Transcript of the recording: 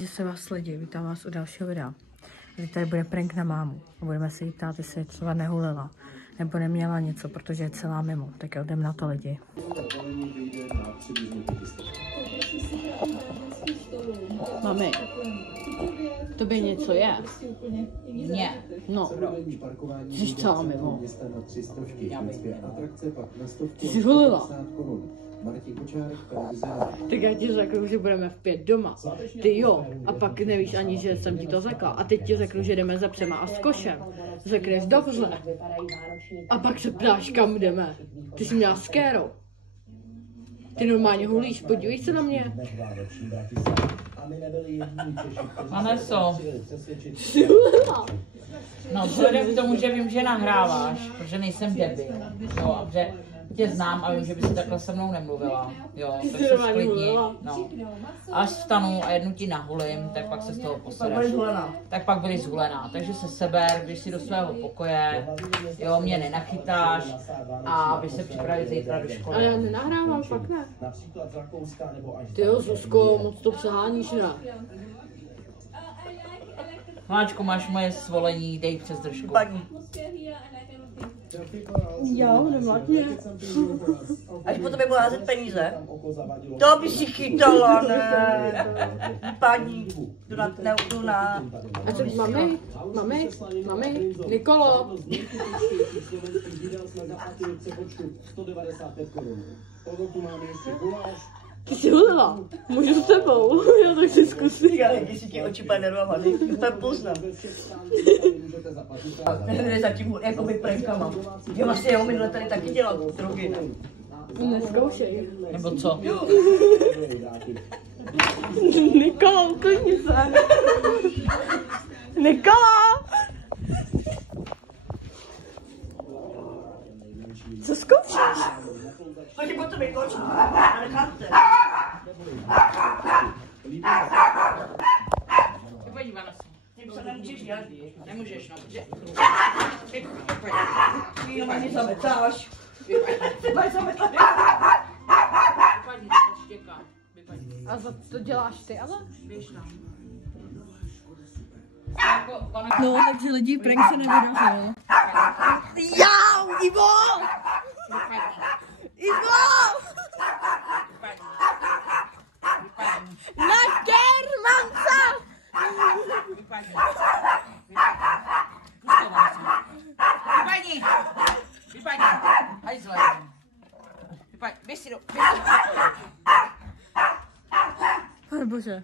Že se vás lidi, vítám vás u dalšího videa. Teď tady bude prank na mámu. Budeme se jí ptát, jestli třeba nehulila, nebo neměla něco, protože je celá mimo. Tak jo, jdem na to lidi. Mami, tobě něco je? Ne. No, jsi celá mimo. Ty jsi hulila. Tak já ti řeknu, že budeme v 5 doma. Ty jo, a pak nevíš ani, že jsem ti to řekla. A teď ti řeknu, že jdeme za psema a s košem. Řekneš dobře. A pak se ptáš, kam jdeme. Ty jsi měla skéro. Ty normálně hulíš, podívej se na mě. Aneso. No, vzhledem k tomu, že vím, že nahráváš, protože nejsem debil, jo, že tě znám a vím, že by si takhle se mnou nemluvila, jo, tak se sklidni, no. Až vstanu a jednu ti nahulím, tak pak se z toho posereš. Tak pak byli zhulená, takže se seber, běž si do svého pokoje, jo, mě nenachytáš a běž se připravit zítra do školy. Ale já nenahrávám, fakt ne. Ty jo, Zuzko, moc to přeháníš, ne? Máčku, máš moje svolení, dej přes držku. Jo, nemlátně. Až potom by házet peníze. To by si chytala, ne. Paní, jdu na... A co, mami, Nikolo. Ty jsi hulila, můžu s tebou, já tak si zkusím. Já když si ti oči paneru a hlavně, to poznám. Jde za tím jakoby prankama. Já vlastně jeho minule tady taky dělal drogy, ne? Neskoušej. Nebo co? Nikolo, uklidni se. Nikolo! Co zkoušíš? Pojď po tobě, koč. A necháte. Podívej na se. Se nemůžeš jazdit. Nemůžeš, no, protože... Ty jo, mě zametáš. Ty máš zametáš. Vypadni, to štěká. Vypadni. A za to děláš ty, ale? Běž tam. No, takže lidi, prank se nevydařil. Jau, Ivo! Ivo! Naker, mamca! Vypadni! Hajzle! Vypadni, běž si do... Pane bože.